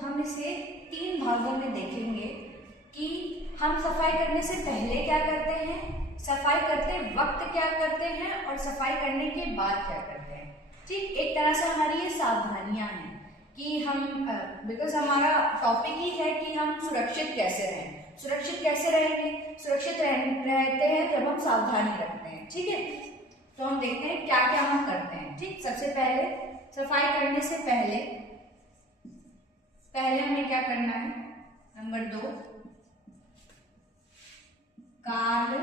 हम इसे 3 भागों में देखेंगे कि हम सफाई करने से पहले क्या करते हैं, सफाई करते वक्त क्या करते हैं और सफाई करने के बाद क्या करते हैं। ठीक, एक तरह से हमारी ये सावधानियां हैं कि हम बिकॉज हमारा टॉपिक ही है कि हम सुरक्षित कैसे रहें। सुरक्षित कैसे रहेंगे, सुरक्षित रहते हैं जब हम सावधानी रखते हैं। ठीक है, तो हम देखते हैं क्या क्या हम करते हैं। ठीक, सबसे पहले सफाई करने से पहले हमें क्या करना है, नंबर 2, कार्य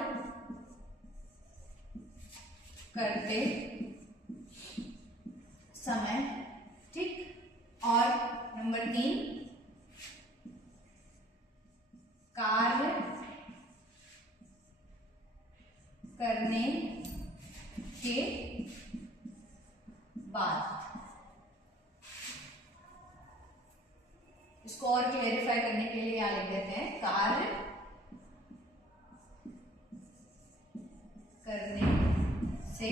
करते समय। ठीक, और नंबर 3, कार्य करने के बाद। इसको और क्लेरिफाई करने के लिए क्या लिख देते हैं, कार्य करने से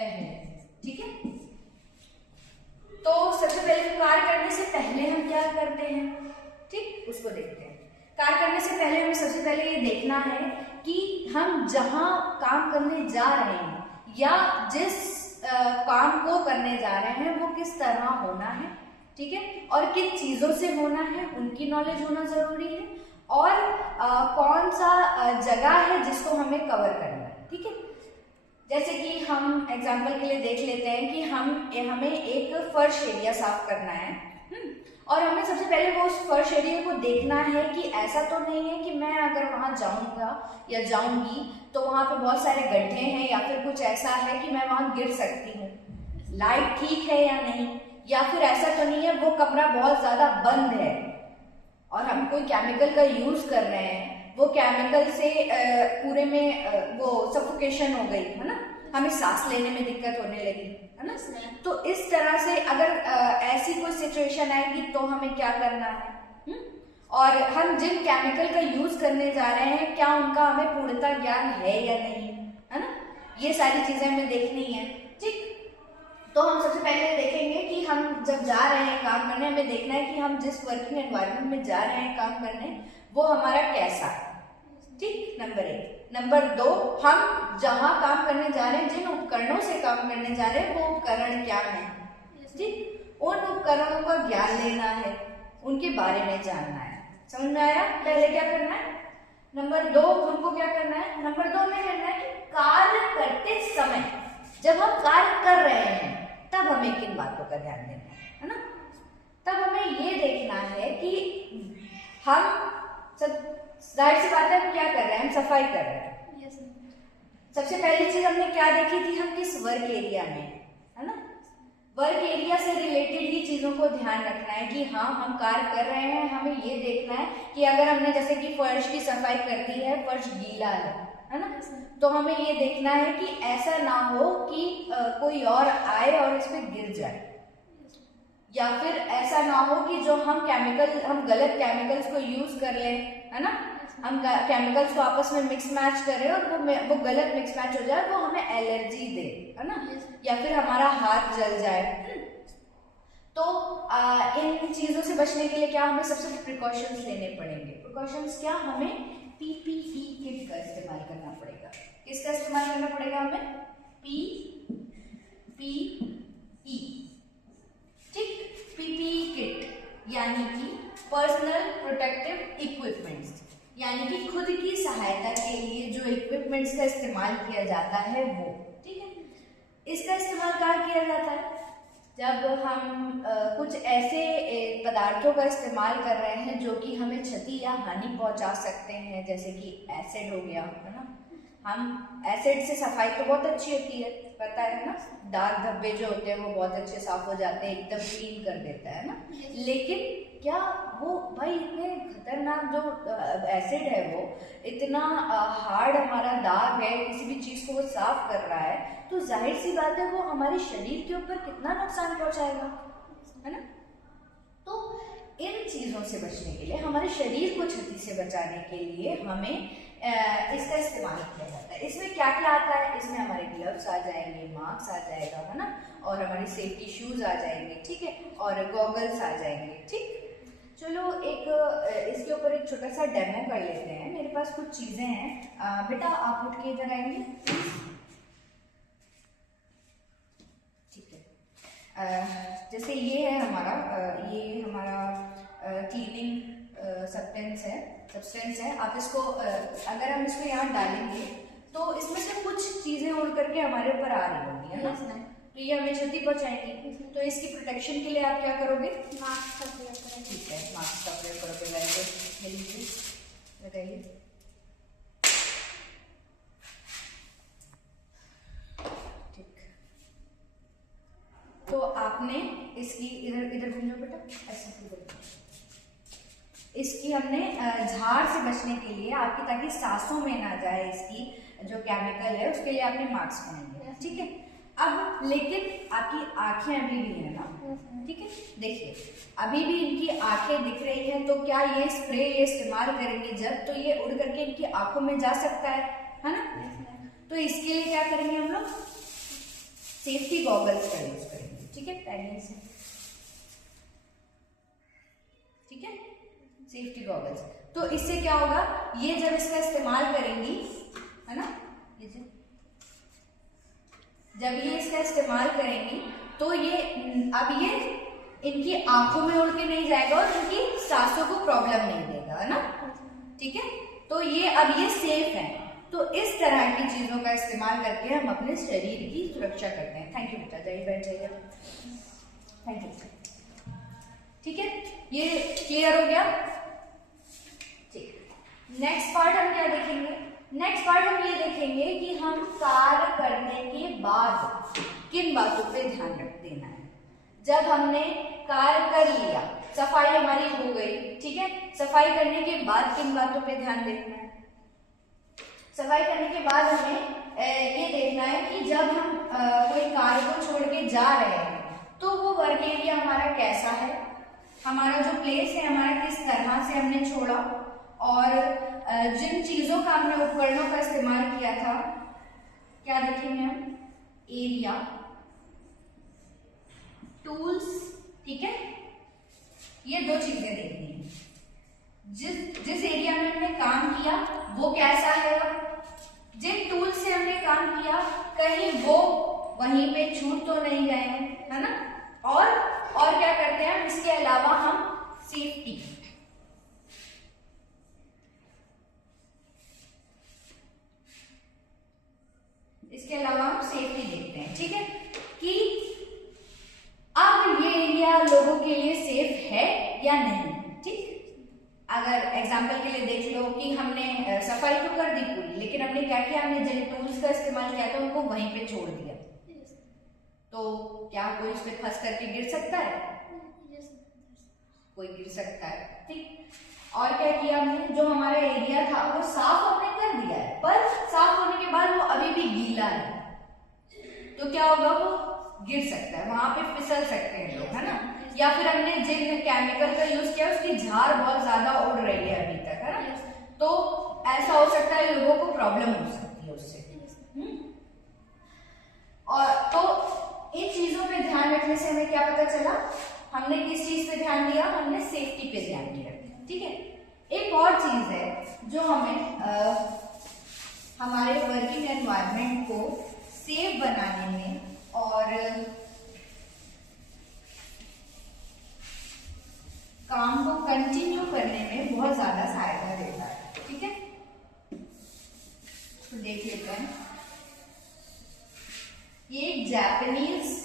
पहले। ठीक है, तो सबसे पहले कार्य करने से पहले हम क्या करते हैं, ठीक, उसको देखते हैं। कार्य करने से पहले हमें सबसे पहले ये देखना है कि हम जहां काम करने जा रहे हैं या जिस काम को करने जा रहे हैं वो किस तरह होना है। ठीक है, और किन चीजों से होना है उनकी नॉलेज होना जरूरी है, और कौन सा जगह है जिसको हमें कवर करना है। ठीक है, जैसे कि हम एग्जांपल के लिए देख लेते हैं कि हमें एक फर्श एरिया साफ करना है, और हमें सबसे पहले वो उस फर्श एरिया को देखना है कि ऐसा तो नहीं है कि मैं अगर वहां जाऊंगा या जाऊंगी तो वहां पे बहुत सारे गड्ढे हैं या फिर कुछ ऐसा है कि मैं वहां गिर सकती हूँ, लाइट ठीक है या नहीं, या फिर ऐसा तो नहीं है वो कमरा बहुत ज्यादा बंद है और हम कोई केमिकल का यूज कर रहे हैं, वो केमिकल से पूरे में वो सफोकेशन हो गई है ना, हमें सांस लेने में दिक्कत होने लगी है ना। तो इस तरह से अगर ऐसी कोई सिचुएशन आएगी तो हमें क्या करना है, और हम जिन केमिकल का यूज करने जा रहे हैं क्या उनका हमें पूर्णतः ज्ञान है या नहीं, है ना, ये सारी चीजें हमें देखनी है। ठीक, तो हम सबसे पहले देखेंगे कि हम जब जा रहे हैं काम करने, हमें देखना है कि हम जिस वर्किंग एनवायरनमेंट में जा रहे हैं काम करने वो हमारा कैसा है। ठीक, नंबर 1। नंबर 2, हम जहां काम करने जा रहे हैं जिन उपकरणों से काम करने जा रहे हैं वो उपकरण क्या है। ठीक, उन उपकरणों का ज्ञान लेना है, उनके बारे में जानना है। समझ में आया? पहले क्या करना है, नंबर 2 हमको क्या करना है, नंबर 2 में करना है कि कार्य करते समय जब हम कार्य कर रहे हैं तब हमें किन बातों का ध्यान देना है ना। तब हमें ये देखना है कि हम सब, जाहिर सी बात है हम क्या कर रहे हैं, हम सफाई कर रहे हैं। सबसे पहली चीज हमने क्या देखी थी, हम किस वर्क एरिया में है ना, वर्क एरिया से रिलेटेड ही चीजों को ध्यान रखना है कि हाँ हम कार्य कर रहे हैं। हमें ये देखना है कि अगर हमने जैसे कि फर्श की सफाई कर दी है, फर्श गीला है ना, तो हमें ये देखना है कि ऐसा ना हो कि कोई और आए और इस पे गिर जाए, या फिर ऐसा ना हो कि जो हम गलत केमिकल्स को यूज कर लें, है ना, हम केमिकल्स को आपस में मिक्स मैच करें और वो गलत मिक्स मैच हो जाए, वो हमें एलर्जी दे, है ना, या फिर हमारा हाथ जल जाए। तो इन चीजों से बचने के लिए क्या हमें सबसे प्रिकॉशंस लेने पड़ेंगे। प्रिकॉशंस क्या, हमें पीपीई किट का इस्तेमाल करना पड़ेगा। किसका इस्तेमाल करना पड़ेगा हमें, पीपीई। ठीक, पीपीई किट यानी कि पर्सनल प्रोटेक्टिव इक्विपमेंट्स, यानी कि खुद की सहायता के लिए जो इक्विपमेंट्स का इस्तेमाल किया जाता है वो। ठीक है, इसका इस्तेमाल कहाँ किया जाता है, जब हम कुछ ऐसे पदार्थों का इस्तेमाल कर रहे हैं जो कि हमें क्षति या हानि पहुंचा सकते हैं, जैसे कि एसिड हो गया, है ना। हम एसिड से सफाई तो बहुत अच्छी होती है, पता है ना, दाग धब्बे जो होते हैं वो बहुत अच्छे साफ हो जाते हैं, एकदम क्लीन कर देता है ना। लेकिन क्या वो भाई इतने खतरनाक जो एसिड है वो इतना हार्ड हमारा दाग है, किसी भी चीज को वो साफ कर रहा है, तो जाहिर सी बात है वो हमारे शरीर के ऊपर कितना नुकसान पहुंचाएगा, है ना। तो इन चीजों से बचने के लिए, हमारे शरीर को क्षति से बचाने के लिए हमें इसका इस्तेमाल किया जाता है। इसमें क्या क्या आता है, इसमें हमारे ग्लव्स आ जाएंगे, मास्क आ जाएगा, है ना, और हमारी सेफ्टी शूज आ जाएंगे, ठीक है, और गॉगल्स आ जाएंगे। ठीक, चलो एक इसके ऊपर एक छोटा सा डेमो कर लेते हैं। मेरे पास कुछ चीजें हैं। बेटा आप उठ के इधर आएंगे, ठीक है। जैसे ये है हमारा क्लीनिंग सब्सटेंस है। आप इसको अगर हम इसको यहाँ डालेंगे तो इसमें से कुछ चीजें उड़ करके हमारे ऊपर आ रही होंगी, है ना, तो ये हमें क्षति पहुंचाएंगी। तो इसकी प्रोटेक्शन के लिए आप क्या करोगे, मास्क का प्रयोग करें। ठीक है, मास्क का प्रयोग करोगे। वेरी गुड, ले लीजिए, लगाइए। ठीक, तो आपने इसकी इधर घूमो बेटा, ऐसे इसकी हमने झाड़ से बचने के लिए आपकी, ताकि सांसों में ना जाए इसकी जो केमिकल है, उसके लिए आपने मास्क पहने, ठीक है। अब लेकिन आपकी आंखें अभी भी है ना, ठीक है, देखिए अभी भी इनकी आंखें दिख रही हैं, तो क्या ये स्प्रे ये इस्तेमाल करेंगे जब, तो ये उड़ करके इनकी आंखों में जा सकता है ना। तो इसके लिए क्या करेंगे हम लोग, सेफ्टी गॉगल्स का यूज करेंगे, ठीक है, पहले से, ठीक है, सेफ्टी गॉगल्स। तो इससे क्या होगा, ये जब इसका इस्तेमाल करेंगी, है ना, जब ये इसका इस्तेमाल करेंगी तो ये अब ये इनकी आंखों में उड़ के नहीं जाएगा और इनकी सांसों को प्रॉब्लम नहीं देगा, है ना, ठीक है। तो ये अब ये सेफ है। तो इस तरह की चीजों का इस्तेमाल करके हम अपने शरीर की सुरक्षा करते हैं। थैंक यू बेटा, जाइए बैठ जाइए, थैंक यू, ठीक है, ये क्लियर हो गया। ठीक, नेक्स्ट पार्ट हम क्या देखेंगे, नेक्स्ट पार्ट हम ये देखेंगे कि हम कार्य करने के बाद किन बातों पे ध्यान रख देना है। जब हमने कार्य कर लिया, सफाई हमारी हो गई, ठीक है, सफाई करने के बाद किन बातों पे ध्यान देखना है, सफाई करने के बाद हमें ये देखना है कि जब हम कोई कार्य को छोड़ के जा रहे हैं तो वो वर्क एरिया हमारा कैसा है, हमारा जो प्लेस है हमारा किस तरह से हमने छोड़ा, और जिन चीजों का हमने उपकरणों का इस्तेमाल किया था, क्या देखेंगे हम, एरिया, टूल्स, ठीक है, ये दो चीजें देखनी है। जिस एरिया में हमने काम किया वो कैसा है, जिन टूल से हमने काम किया कहीं वो वहीं पे छूट तो नहीं गए हैं, है ना, और क्या करते हैं, इसके अलावा हम सेफ्टी, इसके अलावा हम सेफ्टी देखते हैं, ठीक है, कि अब ये एरिया लोगों के लिए सेफ है या नहीं। ठीक, अगर एग्जांपल के लिए देख लो कि हमने सफाई तो कर दी पूरी, लेकिन हमने क्या किया, हमने जिन टूल्स का इस्तेमाल किया था उनको वहीं पे छोड़ दिया, तो क्या कोई उस पर फंस करके गिर सकता है, कोई गिर सकता है। ठीक, और क्या किया हमने, जो हमारा एरिया था वो साफ हमने कर दिया है, पर साफ होने के बाद वो अभी भी गीला है, तो क्या होगा, वो गिर सकता है, वहां पे फिसल सकते हैं लोग, है ना, या फिर हमने जिन केमिकल का यूज किया उसकी झाड़ बहुत ज्यादा उड़ रही है अभी तक, है ना, तो ऐसा हो सकता है लोगों को प्रॉब्लम हो सकती है उससे। और तो इन चीजों पे ध्यान रखने से हमें क्या पता चला, हमने किस चीज पे ध्यान दिया, हमने सेफ्टी पे ध्यान दिया, ठीक है। एक और चीज है जो हमें हमारे वर्किंग एनवायरनमेंट को सेफ बनाने में और काम को कंटिन्यू करने में बहुत ज्यादा सहायता देता है, ठीक है, तो देख लेते हैं। ये एक जापानीज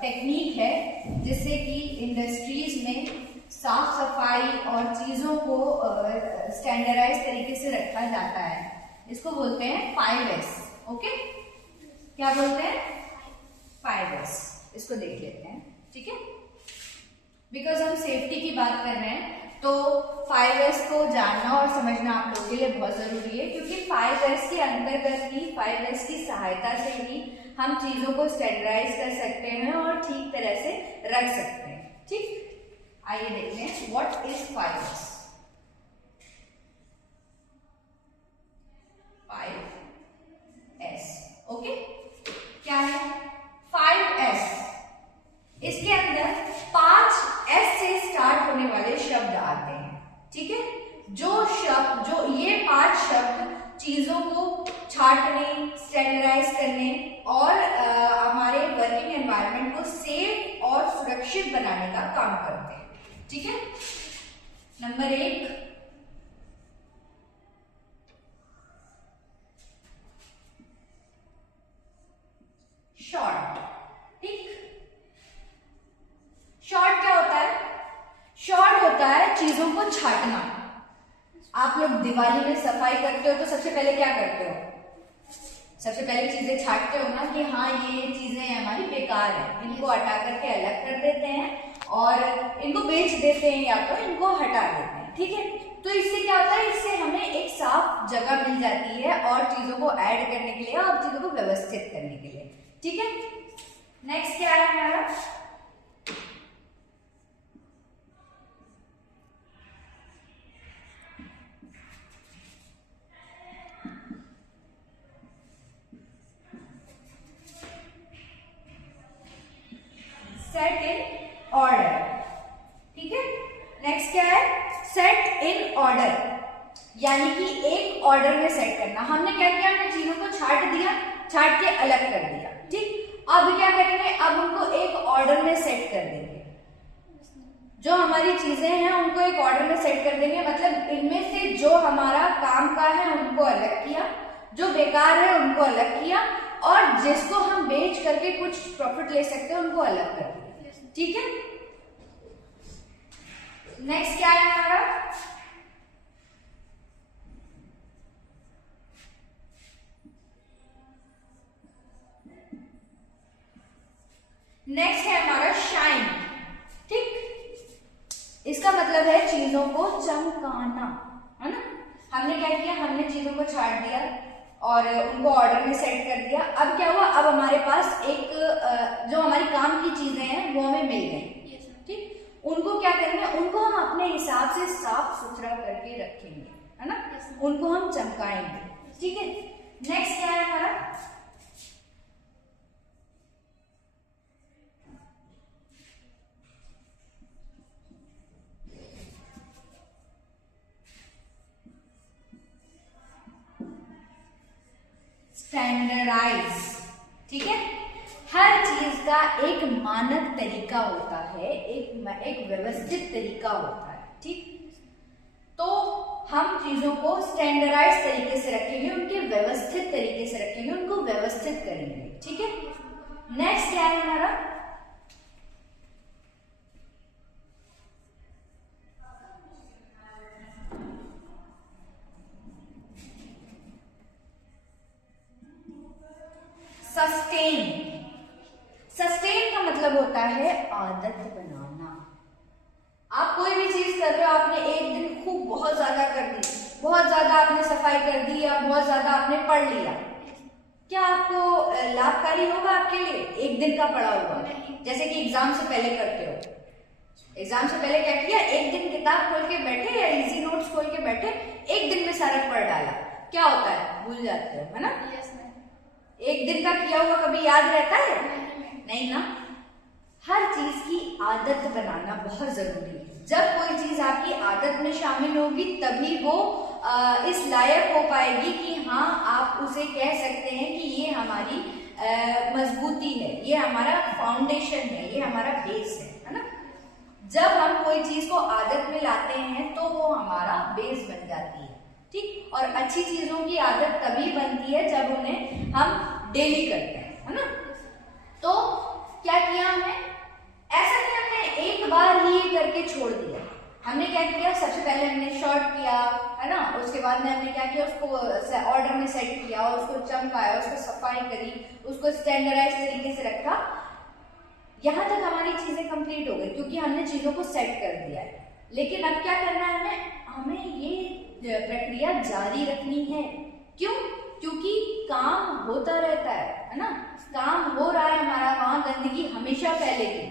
टेक्निक है जिससे कि इंडस्ट्रीज में साफ सफाई और चीजों को स्टैंडर्डाइज तरीके से रखा जाता है। इसको बोलते हैं 5S, ओके, क्या बोलते हैं, 5S। इसको देख लेते हैं, ठीक है, बिकॉज हम सेफ्टी की बात कर रहे हैं तो 5S को जानना और समझना आप लोगों के लिए बहुत जरूरी है, क्योंकि 5S के अंतर्गत ही 5S की सहायता से ही हम चीजों को स्टैंडर्डाइज कर सकते हैं और ठीक तरह से रख सकते हैं। ठीक, आइए देखते हैं व्हाट इज 5S। हटाने का काम करते हैं। ठीक है, नंबर 1, शॉर्ट। ठीक, शॉर्ट क्या होता है? शॉर्ट होता है चीजों को छांटना। आप लोग दिवाली में सफाई करते हो तो सबसे पहले क्या करते हो? सबसे पहले चीजें छांटते हो ना कि हाँ ये चीजें हमारी बेकार है, इनको हटा करके अलग कर देते हैं और इनको बेच देते हैं या तो इनको हटा देते हैं। ठीक है, तो इससे क्या होता है? इससे हमें एक साफ जगह मिल जाती है और चीजों को ऐड करने के लिए और चीजों को व्यवस्थित करने के लिए। ठीक है, नेक्स्ट क्या है हमारा? Set in order. ठीक है, नेक्स्ट क्या है? सेट इन ऑर्डर, यानी कि एक ऑर्डर में सेट करना। हमने क्या किया? हमने चीजों को छांट दिया, छांट के अलग कर दिया। ठीक, अब क्या करेंगे? अब उनको एक ऑर्डर में सेट कर देंगे। जो हमारी चीजें हैं उनको एक ऑर्डर में सेट कर देंगे, मतलब इनमें से जो हमारा काम का है उनको अलग किया, जो बेकार है उनको अलग किया, और जिसको हम बेच करके कुछ प्रॉफिट ले सकते हैं उनको अलग कर दिया। ठीक है, नेक्स्ट क्या है हमारा? नेक्स्ट है हमारा शाइन। ठीक, इसका मतलब है चीजों को चमकाना, है ना? हमने क्या किया? हमने चीजों को छांट दिया और उनको ऑर्डर में सेट कर दिया। अब क्या हुआ? अब हमारे पास एक जो हमारी काम की चीजें हैं वो हमें मिल गई। ठीक, उनको क्या करेंगे? उनको हम अपने हिसाब से साफ सुथरा करके रखेंगे, है ना? उनको हम चमकाएंगे। ठीक है, नेक्स्ट क्या है हमारा? स्टैंडर्डाइज। ठीक है, हर चीज का एक मानक तरीका होता है, एक व्यवस्थित तरीका होता है। ठीक, तो हम चीजों को स्टैंडर्डाइज तरीके से रखेंगे, उनके व्यवस्थित तरीके से रखेंगे, उनको व्यवस्थित करेंगे। ठीक है, नेक्स्ट क्या है हमारा? सस्टेन। सस्टेन का मतलब होता है आदत बनाना। आप कोई भी चीज कर रहे हो, आपने एक दिन खूब बहुत ज्यादा कर दी, बहुत ज्यादा आपने सफाई कर दी या बहुत ज्यादा आपने पढ़ लिया, क्या आपको लाभकारी होगा आपके लिए? एक दिन का पढ़ा हुआ, जैसे कि एग्जाम से पहले करते हो। एग्जाम से पहले क्या किया? एक दिन किताब खोल के बैठे या इजी नोट्स खोल के बैठे, एक दिन में सारा पढ़ डाला, क्या होता है? भूल जाते हो, है ना? एक दिन का किया हुआ कभी याद रहता है? नहीं ना। हर चीज की आदत बनाना बहुत जरूरी है। जब कोई चीज आपकी आदत में शामिल होगी तभी वो इस लायक हो पाएगी कि हाँ आप उसे कह सकते हैं कि ये हमारी मजबूती है, ये हमारा फाउंडेशन है, ये हमारा बेस है ना? जब हम कोई चीज को आदत में लाते हैं तो वो हमारा बेस बन जाती है। ठीक, और अच्छी चीजों की आदत तभी बनती है जब उन्हें हम डेली करते हैं, है ना? तो क्या किया हमने? ऐसा नहीं हमने एक बार ही करके छोड़ दिया। हमने क्या किया? सबसे पहले हमने शॉर्ट किया, है ना? उसके बाद में हमने क्या किया? उसको ऑर्डर में सेट किया, उसको चमकाया, उसको सफाई करी, उसको स्टैंडर्डाइज तरीके से रखा। यहां तक हमारी चीजें कंप्लीट हो गई क्योंकि हमने चीजों को सेट कर दिया है। लेकिन अब क्या करना है? हमें ये प्रक्रिया जारी रखनी है। क्यों? क्योंकि काम होता रहता है ना? काम हो रहा है हमारा, वहां गंदगी हमेशा फैलेगी,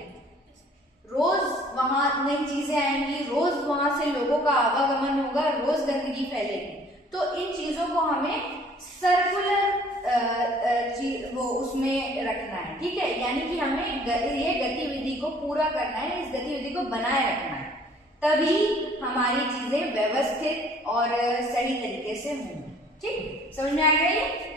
रोज वहां नई चीजें आएंगी, रोज वहां से लोगों का आवागमन होगा, रोज गंदगी फैलेगी। तो इन चीजों को हमें सर्कुलर वो उसमें रखना है। ठीक है, यानी कि हमें ये गतिविधि को पूरा करना है, इस गतिविधि को बनाए रखना है, तभी हमारी चीजें व्यवस्थित और सही तरीके से होंगी। ठीक, समझ में आ गया ये?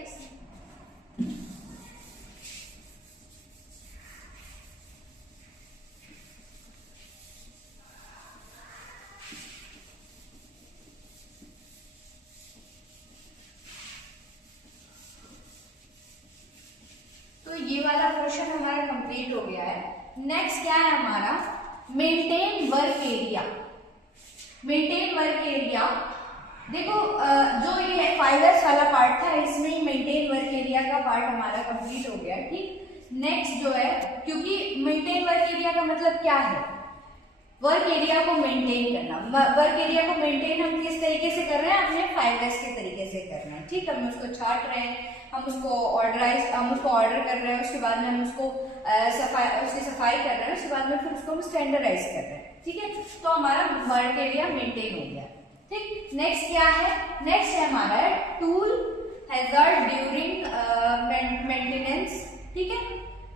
वाला पोर्शन हमारा कंप्लीट हो गया है। नेक्स्ट क्या है हमारा, maintain work area. Maintain work area देखो, जो ये 5S वाला पार्ट था इसमें मेंटेन वर्क एरिया का पार्ट हमारा कंप्लीट हो गया। ठीक, नेक्स्ट जो है, क्योंकि मेंटेन वर्क एरिया का मतलब क्या है, वर्क एरिया को मेंटेन करना। वर्क एरिया को मेंटेन हम किस तरीके से कर रहे हैं, अपने 5S के तरीके से कर रहे हैं। ठीक, हम उसको छाट रहे हैं, हम उसको ऑर्डर कर रहे हैं, उसके बाद में हम उसको उसकी सफाई कर रहे हैं, उसके बाद में फिर उसको हम स्टैंडर्डाइज कर रहे हैं। ठीक है, तो हमारा वर्क एरिया मेंटेन हो गया। ठीक, नेक्स्ट क्या है, नेक्स्ट है हमारा टूल हैजर्ड ड्यूरिंग मेंटेनेंस। ठीक है,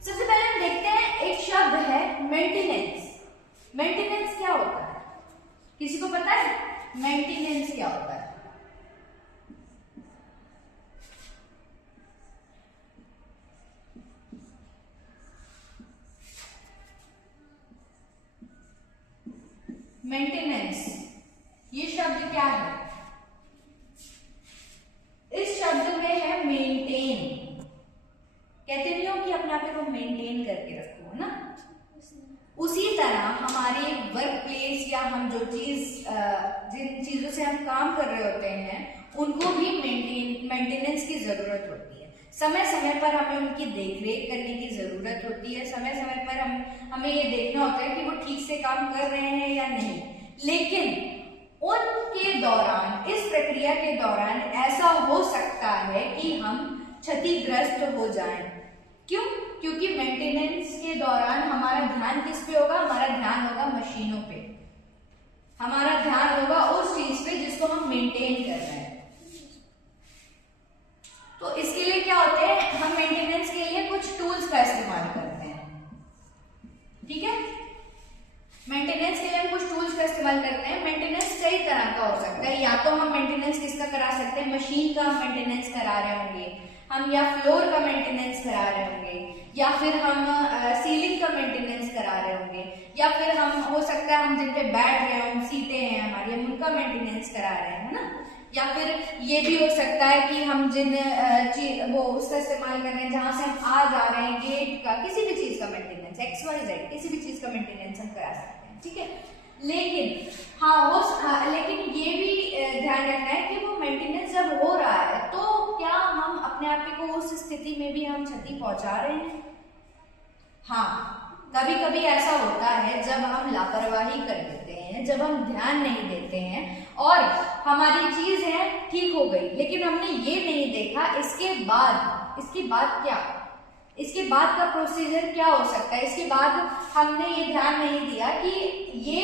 सबसे पहले हम देखते हैं, एक शब्द है मेंटेनेंस। मेंटेनेंस क्या होता है, किसी को पता है मेंटेनेंस क्या होता है? मेंटेनेंस, ये शब्द क्या है? इस शब्द में है मेंटेन। कहते नहीं हो कि अपने आप को मेंटेन करके रखो, है ना? उसी तरह हमारे वर्क प्लेस या हम जो जिन चीजों से हम काम कर रहे होते हैं उनको भी मेंटेनेंस की जरूरत होती है। समय समय पर हमें उनकी देखरेख करने की जरूरत होती है। समय समय पर हमें ये देखना होता है कि वो ठीक से काम कर रहे हैं या नहीं। लेकिन उनके दौरान, इस प्रक्रिया के दौरान ऐसा हो सकता है कि हम क्षतिग्रस्त हो जाएं। क्यों? क्योंकि मेंटेनेंस के दौरान हमारा ध्यान किस पे होगा? हमारा ध्यान होगा मशीनों पे, हमारा ध्यान होगा उस चीज पे जिसको हम मेंटेन कर रहे हैं। तो इसके लिए क्या होते हैं, हम मेंटेनेंस के लिए कुछ टूल्स का इस्तेमाल करते हैं। ठीक है, मेंटेनेंस के लिए हम कुछ टूल्स का इस्तेमाल करते हैं। मेंटेनेंस कई तरह का हो सकता है। या तो हम मेंटेनेंस किसका करा सकते हैं, मशीन का हम मेंटेनेंस करा रहे होंगे हम, या फ्लोर का मेंटेनेंस करा रहे होंगे, या फिर हम सीलिंग का मेंटेनेंस करा रहे होंगे, या फिर हम, हो सकता है हम जिन पे बैठ रहे हैं, सीटें हैं हमारी, हम उनका मेंटेनेंस करा रहे हैं, है ना? या फिर ये भी हो सकता है कि हम जिन वो उसका इस्तेमाल कर रहे हैं जहां से हम आ जा रहे हैं, गेट का, किसी भी चीज का मेंटेनेंस, XYZ किसी भी चीज का मेंटेनेंस हम करा सकते हैं। ठीक है, लेकिन ये भी ध्यान रखना है कि वो मेंटेनेंस जब हो रहा है तो क्या हम अपने आप को उस स्थिति में भी हम क्षति पहुंचा रहे हैं? हाँ, कभी कभी ऐसा होता है जब हम लापरवाही कर देते हैं, जब हम ध्यान नहीं देते हैं और हमारी चीज है ठीक हो गई, लेकिन हमने ये नहीं देखा इसके बाद क्या, इसके बाद का प्रोसीजर क्या हो सकता है। इसके बाद हमने ये ध्यान नहीं दिया कि ये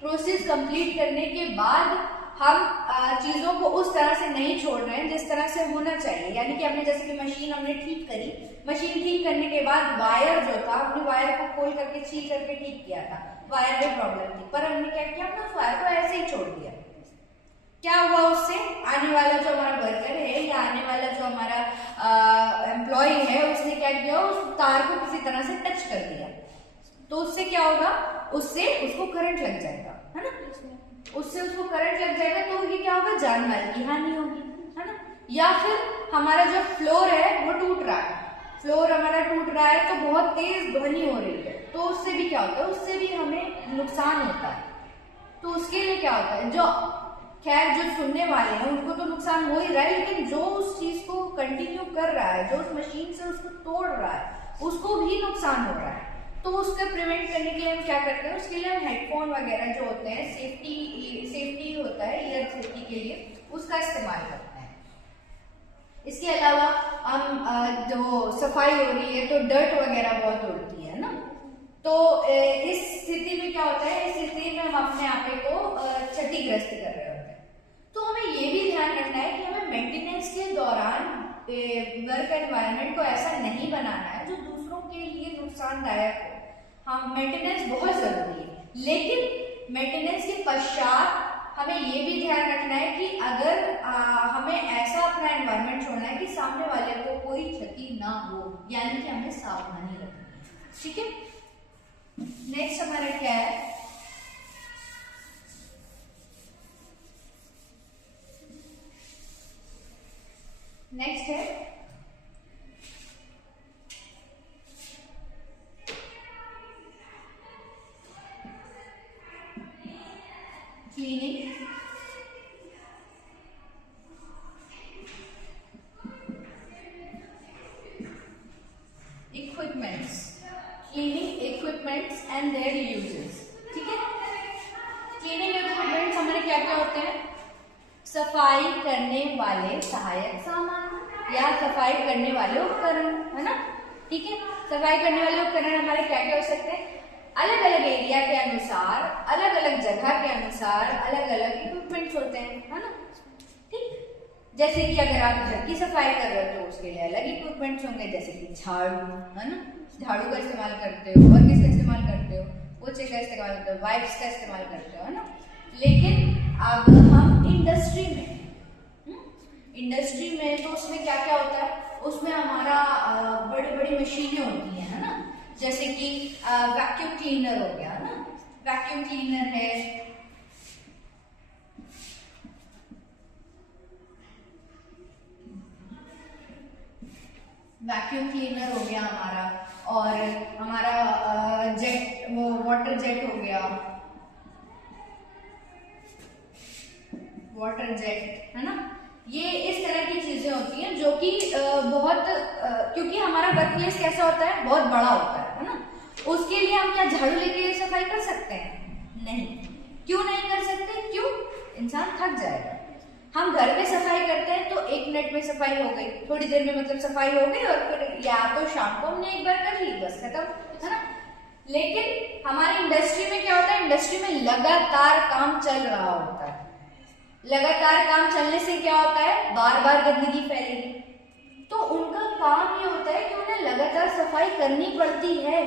प्रोसेस कंप्लीट करने के बाद हम चीजों को उस तरह से नहीं छोड़ रहे हैं जिस तरह से होना चाहिए। यानी कि हमने जैसे कि मशीन हमने ठीक करी, मशीन ठीक करने के बाद वायर जो था, हमने वायर को खोल करके छील करके ठीक किया था, वायर में प्रॉब्लम थी, पर हमने क्या किया, हमने उस वायर को ऐसे ही छोड़ दिया। क्या हुआ उससे? आने वाला जो हमारा वर्कर है या आने वाला जो हमारा एम्प्लॉय है, उसने क्या किया, उस तार को किसी तरह से टच कर दिया, तो उससे क्या होगा, उससे उसको करंट लग जाएगा, है ना? उससे उसको करंट लग जाएगा तो ये क्या होगा, जान माल की हानि होगी, है ना? या फिर हमारा जो फ्लोर है वो टूट रहा है, फ्लोर हमारा टूट रहा है तो बहुत तेज ध्वनि हो रही है, तो उससे भी क्या होता है, उससे भी हमें नुकसान होता है। तो उसके लिए क्या होता है, जो खैर जो सुनने वाले हैं उनको तो नुकसान हो ही रहा है, लेकिन जो उस चीज को कंटिन्यू कर रहा है, जो उस मशीन से उसको तोड़ रहा है, उसको भी नुकसान हो रहा है। तो उसको प्रिवेंट करने के लिए हम क्या करते हैं, उसके लिए हम हेडफोन वगैरह जो होते हैं, सेफ्टी होता है, ईयर सेफ्टी के लिए उसका इस्तेमाल करते हैं। इसके अलावा हम जो सफाई हो रही है तो डर्ट वगैरह बहुत उड़ती है ना, तो इस स्थिति में क्या होता है, इस स्थिति में हम अपने आप को क्षतिग्रस्त कर रहे होते हैं। तो हमें ये भी ध्यान रखना है कि हमें मेंटेनेंस के दौरान वर्क एनवायरनमेंट को ऐसा नहीं बनाना है जो दूसरों के लिए नुकसानदायक हो। हाँ, मेंटेनेंस बहुत जरूरी है, लेकिन मेंटेनेंस के पश्चात हमें ये भी ध्यान रखना है कि अगर हमें ऐसा अपना एनवायरनमेंट छोड़ना है कि सामने वाले को कोई क्षति ना हो, यानी कि हमें सावधानी रखनी है। ठीक है, नेक्स्ट हमारा क्या है, नेक्स्ट है equipments, cleaning equipments and there uses. ठीक है, क्लीनिंग इक्विपमेंट्स हमारे क्या क्या होते हैं? सफाई करने वाले सहायक सामान या सफाई करने वाले उपकरण, है ना। ठीक है, सफाई करने वाले उपकरण हमारे क्या क्या हो सकते हैं? अलग अलग एरिया के अनुसार, अलग अलग जगह के अनुसार अलग अलग इक्विपमेंट्स होते हैं, है ना। ठीक, जैसे कि अगर आप घर की सफाई कर रहे हो तो उसके लिए अलग इक्विपमेंट्स होंगे, जैसे कि झाड़ू, है ना, झाड़ू का इस्तेमाल करते हो, और किसका इस्तेमाल करते हो? पोछे का इस्तेमाल करते हो, वाइप्स का इस्तेमाल करते हो, है ना। लेकिन अब हम इंडस्ट्री में, इंडस्ट्री में तो उसमें क्या क्या होता है? उसमें हमारा बड़ी बड़ी मशीनें होती हैं, है ना, जैसे कि वैक्यूम क्लीनर हो गया, है ना, वैक्यूम क्लीनर है, वैक्यूम क्लीनर हो गया हमारा, और हमारा जेट, वो वाटर जेट हो गया, वाटर जेट, है ना। ये इस तरह की चीजें होती हैं जो कि बहुत क्योंकि हमारा वर्क प्लेस कैसा होता है? बहुत बड़ा होता है ना। उसके लिए हम क्या झाड़ू लेके सफाई कर सकते हैं? नहीं। क्यों नहीं कर सकते? क्यों? इंसान थक जाएगा। हम घर पे सफाई करते हैं तो 1 मिनट में सफाई हो गई, थोड़ी देर में मतलब सफाई हो गई, और फिर या तो शाम को हमने एक बार कर ली, बस खत्म, है ना। लेकिन हमारी इंडस्ट्री में क्या होता है? इंडस्ट्री में लगातार काम चल रहा होता है। लगातार काम चलने से क्या होता है? बार बार गंदगी फैलेगी, तो उनका काम ये होता है कि उन्हें लगातार सफाई करनी पड़ती है।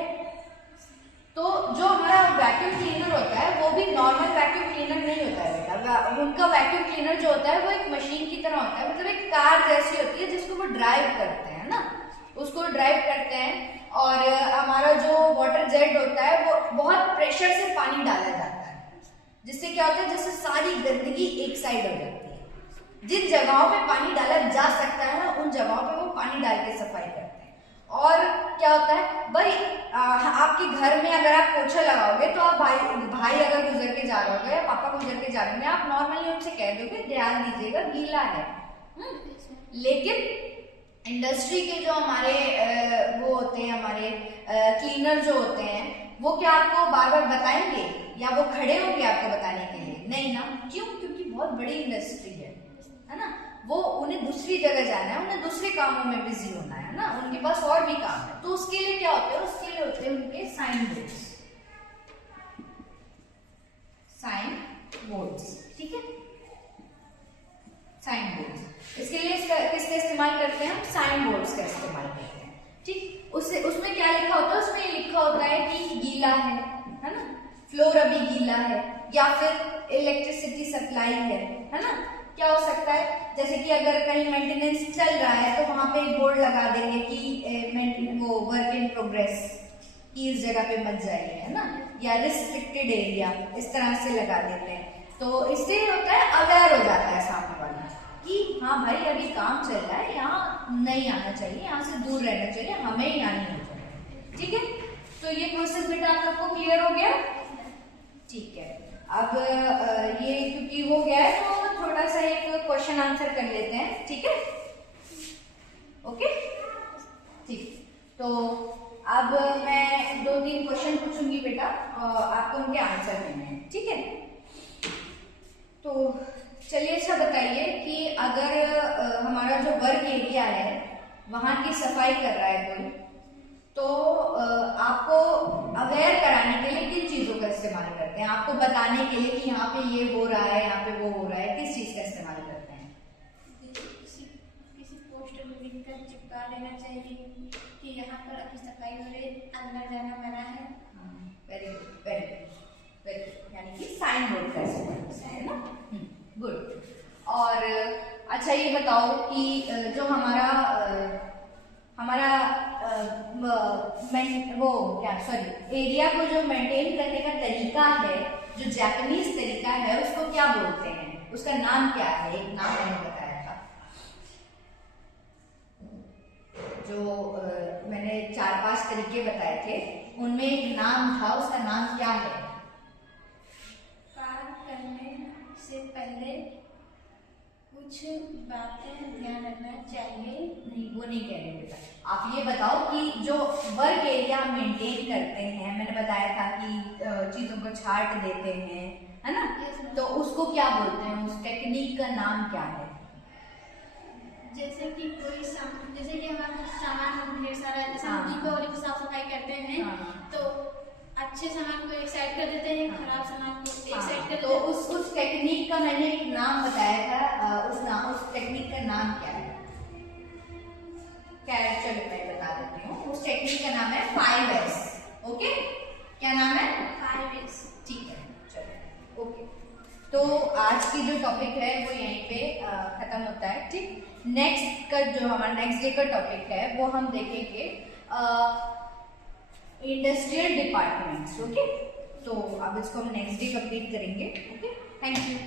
तो जो हमारा वैक्यूम क्लीनर होता है वो भी नॉर्मल वैक्यूम क्लीनर नहीं होता है बेटा। उनका वैक्यूम क्लीनर जो होता है वो एक मशीन की तरह होता है, मतलब एक कार जैसी होती है जिसको वो ड्राइव करते हैं ना, उसको ड्राइव करते हैं। और हमारा जो वाटर जेट होता है वो बहुत प्रेशर से पानी डाला जाता है, जिससे क्या होता है? जैसे सारी गंदगी एक साइड हो जाती है। जिन जगहों पे पानी डाला जा सकता है ना, उन जगहों पे वो पानी डाल के सफाई करते हैं। और क्या होता है भाई, आपके घर में अगर आप पोछा लगाओगे तो आप भाई अगर गुजर के जा रहे होगे या पापा गुजर के जा रहे होंगे, आप नॉर्मली उनसे कह दोगे ध्यान दीजिएगा गीला है। लेकिन इंडस्ट्री के जो हमारे वो होते हैं, हमारे क्लीनर जो होते हैं, वो क्या आपको बार बार बताएंगे या वो खड़े होंगे आपको बताने के लिए? नहीं ना। क्यों? क्योंकि बहुत बड़ी इंडस्ट्री है ना। वो उन्हें दूसरी जगह जाना है, उन्हें दूसरे कामों में बिजी होना है ना, उनके पास और भी काम है। तो उसके लिए क्या होते हैं? उसके लिए होते हैं उनके साइन बोर्ड्स, साइन बोर्ड्स। ठीक है, साइन बोर्ड्स। इसके लिए किसका इस्तेमाल करते हैं? हम साइन बोर्ड्स का इस्तेमाल करते हैं। ठीक, उसमें क्या लिखा होता है? उसमें लिखा होता है कि गीला है ना, फ्लोर अभी गीला है, या फिर इलेक्ट्रिसिटी सप्लाई है ना। क्या हो सकता है? जैसे कि अगर कहीं मेंटेनेंस चल रहा है तो वहां पे एक बोर्ड लगा देंगे कि वो वर्क इन प्रोग्रेस, कि इस जगह पे मत जाइए, है ना, या रिस्ट्रिक्टेड एरिया, इस तरह से लगा देते हैं। तो इससे होता है अवेयर हो जाता है सामने वाला कि हाँ भाई अभी काम चल रहा है, यहाँ नहीं आना चाहिए, यहाँ से दूर रहना चाहिए, हमें ही यहाँ नहीं होना चाहिए। ठीक है, तो ये प्रोसेस बेटा आप सबको क्लियर हो गया? ठीक है, अब ये क्योंकि हो गया है तो थोड़ा सा एक क्वेश्चन आंसर कर लेते हैं। ठीक है, ओके, ठीक। तो अब मैं 2-3 क्वेश्चन पूछूंगी बेटा, आपको उनके आंसर देने हैं। ठीक है, तो चलिए अच्छा बताइए कि अगर हमारा जो वर्क एरिया है वहां की सफाई कर रहा है कोई, तो आपको अवेयर कराने के लिए किन चीजों का इस्तेमाल करते हैं? आपको बताने के लिए कि यहाँ पे ये हो रहा है, यहाँ पे वो हो रहा है, किस चीज का इस्तेमाल करते हैं? किसी पोस्टर में लिखकर चिपका देना चाहिए कि यहाँ पर अभी सफाई हो रही है, अंदर जाना मना है। Very good, very good, very good, यानी कि साइन बोर्ड का इस्तेमाल है ना। गुड। और अच्छा ये बताओ कि जो हमारा वो क्या एरिया को जो मेंटेन करने का तरीका है, जो जापानीज तरीका है, उसको क्या बोलते हैं? उसका नाम क्या है? एक नाम मैंने बताया था, जो मैंने 4-5 तरीके बताए थे, उनमें एक नाम था, उसका नाम क्या है? काम करने से पहले कुछ बातें ध्यान रखना चाहिए। नहीं, वो नहीं कह रहे बेटा, आप ये बताओ कि जो वर्क एरिया मेंटेन करते हैं, मैंने बताया था कि चीजों को छाट देते हैं, है ना, तो उसको क्या बोलते हैं, उस टेक्निक का नाम क्या है? जैसे कि जैसे कि हमारे पास सामान ढेर सारा है, जैसे हम हाँ। दीपावली की साफ सफाई करते हैं, हाँ। तो अच्छे सामान को एक साइड कर देते हैं, खराब सामान को एक साइड कर तो देते हैं। उस टेक्निक का मैंने एक नाम बताया था, उस टेक्निक का नाम क्या है? क्या, चलो मैं बता देती हूँ। उस टेक्निक का नाम है 5S। ओके, क्या नाम है? 5S। ठीक है, चलो ओके। तो आज की जो टॉपिक है वो यहीं पे खत्म होता है, ठीक। नेक्स्ट का जो हमारा नेक्स्ट डे का टॉपिक है वो हम देखेंगे इंडस्ट्रियल डिपार्टमेंट्स। ओके, तो अब इसको हम नेक्स्ट डे कंप्लीट करेंगे। Okay, thank you.